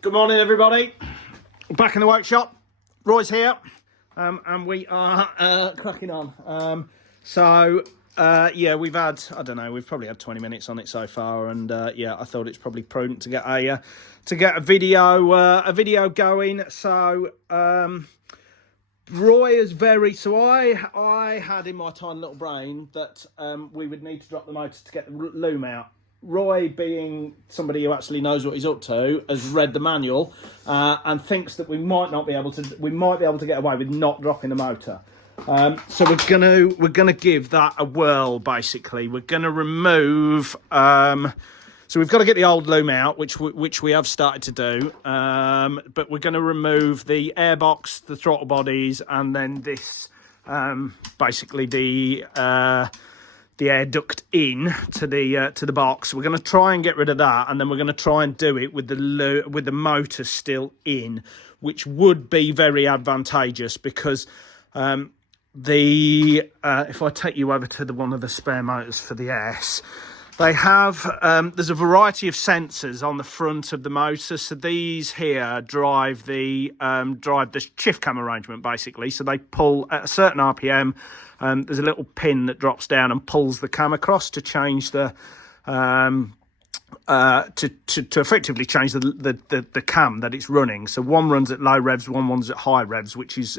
Good morning, everybody. Back in the workshop. Roy's here, and we are cracking on. Yeah, we've had, I don't know, we've probably had 20 minutes on it so far, and yeah, I thought it's probably prudent to get a video going. So Roy is I had in my tiny little brain that we would need to drop the motor to get the loom out. Roy, being somebody who actually knows what he's up to, has read the manual and thinks that we might be able to get away with not dropping the motor. So we're gonna give that a whirl. Basically, we're gonna remove. So we've got to get the old loom out, which we have started to do. But we're going to remove the airbox, the throttle bodies, and then this basically the air duct in to the box. We're going to try and get rid of that, and then we're going to try and do it with the motor still in, which would be very advantageous because if I take you over to one of the spare motors for the S, they have there's a variety of sensors on the front of the motor. So these here drive the shift cam arrangement basically. So they pull at a certain RPM. There's a little pin that drops down and pulls the cam across to change the to effectively change the cam that it's running. So one runs at low revs, one runs at high revs, which is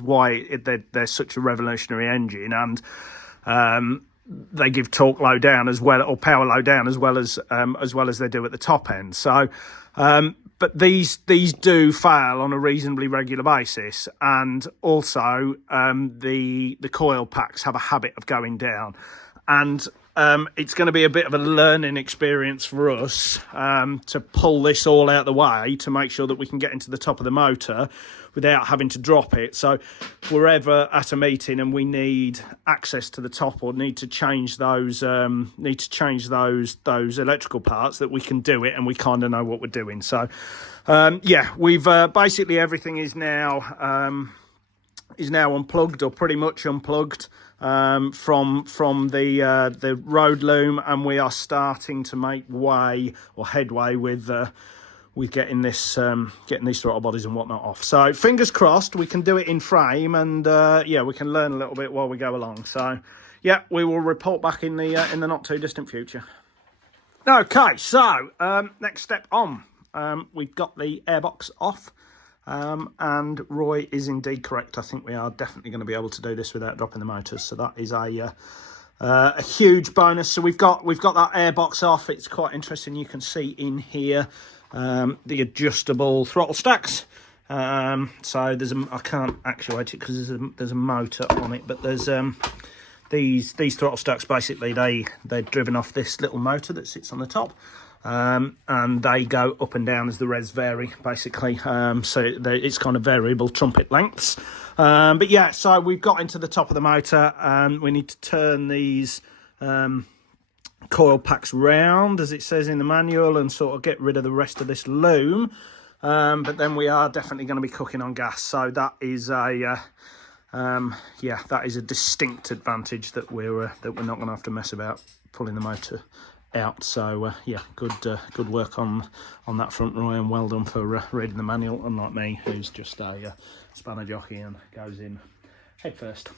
why they're such a revolutionary engine, and they give torque low down as well, or power low down as well as they do at the top end. So but these do fail on a reasonably regular basis, and also the coil packs have a habit of going down, and it's going to be a bit of a learning experience for us to pull this all out of the way to make sure that we can get into the top of the motor without having to drop it. So if we're ever at a meeting and we need access to the top or need to change those electrical parts, that we can do it and we kind of know what we're doing. So yeah, we've basically everything is now unplugged, or pretty much unplugged from the road loom, and we are starting to make headway with getting these throttle bodies and whatnot off. So fingers crossed we can do it in frame, and yeah, we can learn a little bit while we go along. So yeah, we will report back in the not too distant future. Okay, so next step on, we've got the airbox off. And Roy is indeed correct. I think we are definitely going to be able to do this without dropping the motors. So that is a huge bonus. So we've got that airbox off. It's quite interesting. You can see in here the adjustable throttle stacks. So I can't actuate it because there's a motor on it, but there's these throttle stacks. Basically, they're driven off this little motor that sits on the top. And they go up and down as the revs vary, basically. So it's kind of variable trumpet lengths. But yeah, so we've got into the top of the motor, and we need to turn these coil packs round, as it says in the manual, and sort of get rid of the rest of this loom. But then we are definitely going to be cooking on gas. So that is that is a distinct advantage that we're not going to have to mess about pulling the motor out. So yeah, good work on that front, Roy, and well done for reading the manual, unlike me, who's just a spanner jockey and goes in head first.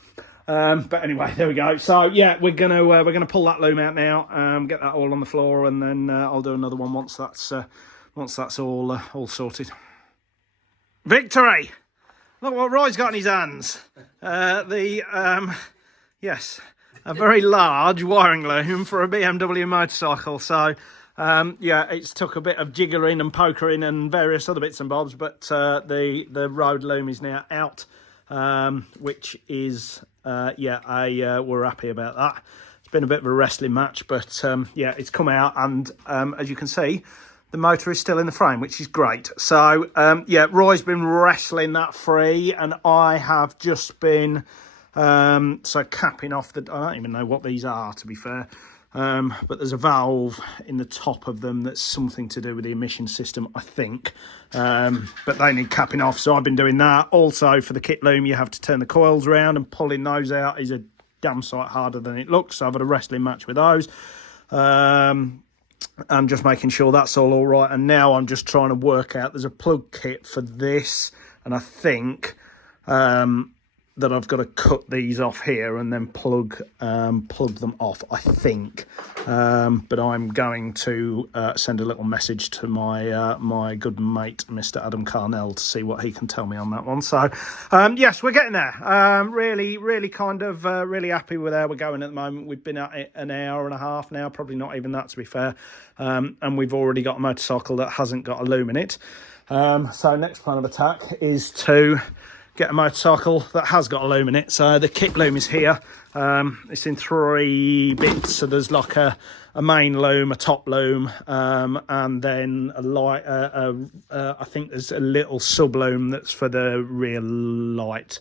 But anyway, there we go. So yeah, we're gonna pull that loom out now, get that all on the floor, and then I'll do another one once that's all sorted. Victory! Look what Roy's got in his hands. Yes, a very large wiring loom for a BMW motorcycle. So yeah, it's took a bit of jiggering and pokering and various other bits and bobs, but the road loom is now out, which is we're happy about that. It's been a bit of a wrestling match, but yeah, it's come out, and as you can see, the motor is still in the frame, which is great. So yeah, Roy's been wrestling that free, and I have just been capping off I don't even know what these are, to be fair, but there's a valve in the top of them that's something to do with the emission system, I think, but they need capping off, so I've been doing that. Also, for the kit loom, you have to turn the coils around, and pulling those out is a damn sight harder than it looks, so I've had a wrestling match with those. and just making sure that's all right. And now I'm just trying to work out, there's a plug kit for this, and I think that I've got to cut these off here and then plug them off, I think. But I'm going to send a little message to my my good mate, Mr. Adam Carnell, to see what he can tell me on that one. So, yes, we're getting there. Really kind of really happy with how we're going at the moment. We've been at it an hour and a half now, probably not even that, to be fair. And we've already got a motorcycle that hasn't got a loom in it. So next plan of attack is to get a motorcycle that has got a loom in it. So the kit loom is here. It's in 3 bits. So there's like a main loom, a top loom, and then a light. I think there's a little sub loom that's for the rear light,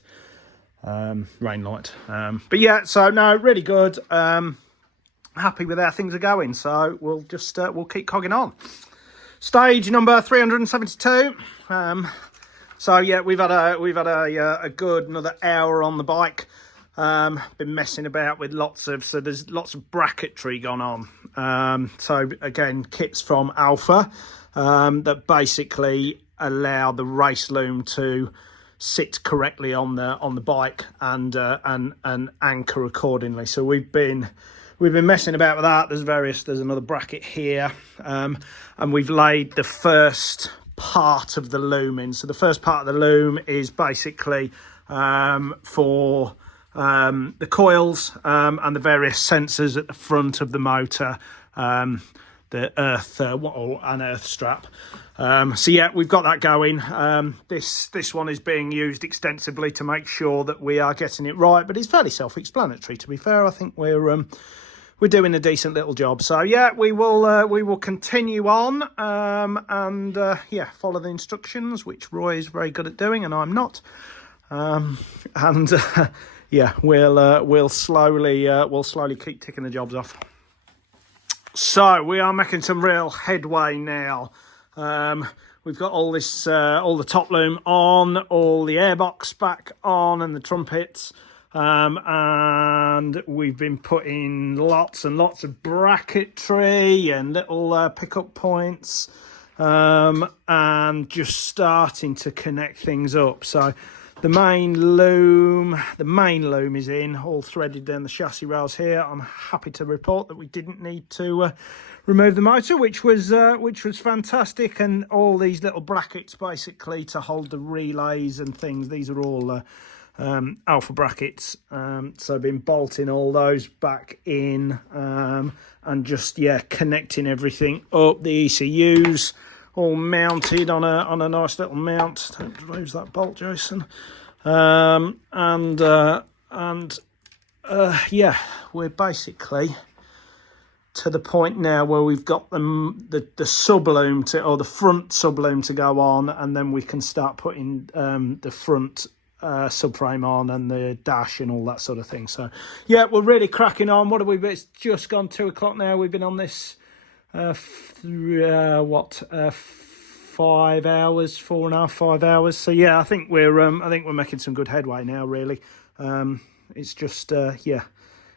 rain light. But yeah, so no, really good. Happy with how things are going. So we'll just we'll keep cogging on. Stage number 372. So yeah, we've had a good another hour on the bike. Been messing about with so there's lots of bracketry gone on. So again, kits from Alpha that basically allow the race loom to sit correctly on the bike and anchor accordingly. So we've been messing about with that. There's another bracket here, and we've laid the first part of the loom in. So the first part of the loom is basically for the coils and the various sensors at the front of the motor, the earth an earth strap. So yeah, we've got that going. This one is being used extensively to make sure that we are getting it right, but it's fairly self-explanatory, to be fair. I think we're doing a decent little job. So yeah, we will continue on and yeah, follow the instructions, which Roy is very good at doing and I'm not. Yeah, we'll slowly keep ticking the jobs off. So we are making some real headway now. We've got all the top loom on, all the airbox back on, and the trumpets. And we've been putting lots and lots of bracketry and little pickup points, and just starting to connect things up. So the main loom is in, all threaded down the chassis rails here. I'm happy to report that we didn't need to remove the motor, which was fantastic. And all these little brackets basically to hold the relays and things. These are all Alpha brackets, so I've been bolting all those back in, and just connecting everything up. The ECUs all mounted on a nice little mount. Don't lose that bolt, Jason. Yeah, we're basically to the point now where we've got the sub loom or the front sub loom to go on, and then we can start putting the front subframe on and the dash and all that sort of thing. So yeah, we're really cracking on. What have we been? It's just gone 2 o'clock now. We've been on this 5 hours, 4.5, 5 hours. So yeah, I think we're making some good headway now, really. It's just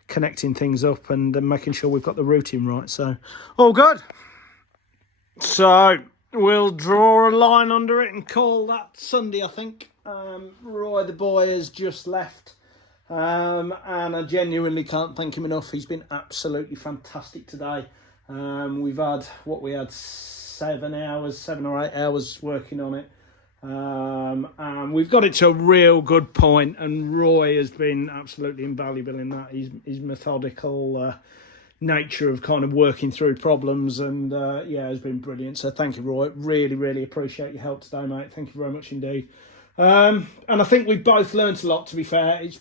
connecting things up and making sure we've got the routing right. So all good. So we'll draw a line under it and call that Sunday, I think. Roy the boy has just left, and I genuinely can't thank him enough. He's been absolutely fantastic today. We've had 7 or 8 hours working on it, and we've got it to a real good point, and Roy has been absolutely invaluable in that. His methodical nature of kind of working through problems, and has been brilliant. So thank you, Roy. Really appreciate your help today, mate. Thank you very much indeed. And I think we've both learnt a lot, to be fair. It's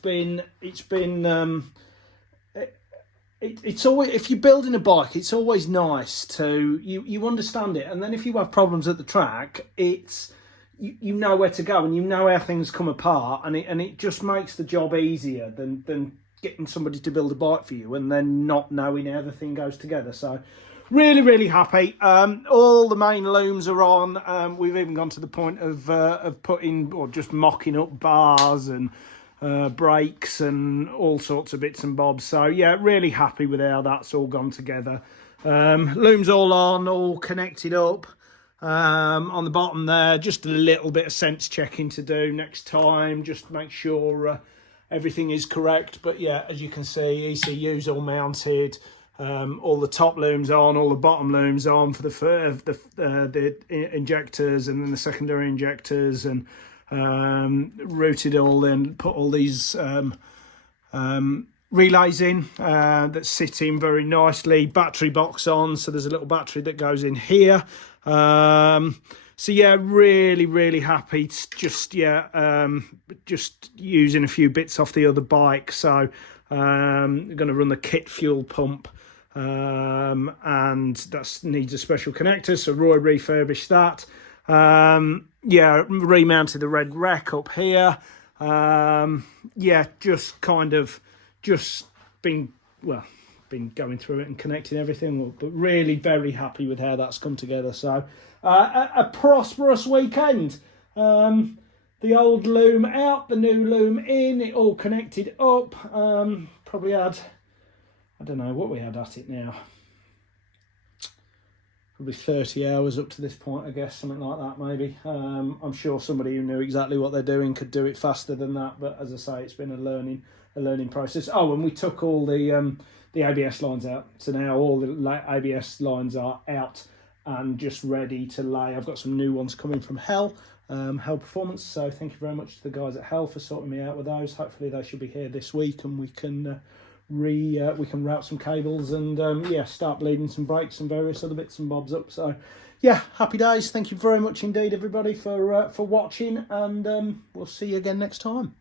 always, if you're building a bike, it's always nice to you understand it, and then if you have problems at the track, it's you know where to go and you know how things come apart, and it just makes the job easier than getting somebody to build a bike for you and then not knowing how the thing goes together. So really happy. All the main looms are on. We've even gone to the point of putting or just mocking up bars and brakes and all sorts of bits and bobs. So yeah, really happy with how that's all gone together. Looms all on, all connected up. On the bottom there, just a little bit of sense checking to do next time, just to make sure everything is correct. But yeah, as you can see, ECU's all mounted, all the top looms on, all the bottom looms on for the injectors and then the secondary injectors, and routed all in, put all these relays in that sit in very nicely. Battery box on, so there's a little battery that goes in here. So yeah, really happy. It's just just using a few bits off the other bike. So I'm going to run the kit fuel pump, and that needs a special connector, so Roy refurbished that. Yeah, remounted the red rec up here. Yeah, just been going through it and connecting everything, but really very happy with how that's come together. So a prosperous weekend. The old loom out, the new loom in, it all connected up. Probably had, I don't know what we had at it now, probably 30 hours up to this point, I guess, something like that maybe. I'm sure somebody who knew exactly what they're doing could do it faster than that, but as I say, it's been a learning process. Oh, and we took all the ABS lines out, so now all the ABS lines are out and just ready to lay. I've got some new ones coming from Hell Performance, so thank you very much to the guys at Hell for sorting me out with those. Hopefully they should be here this week and we can route some cables and yeah, start bleeding some brakes and various other bits and bobs up. So yeah, happy days. Thank you very much indeed, everybody, for watching, and we'll see you again next time.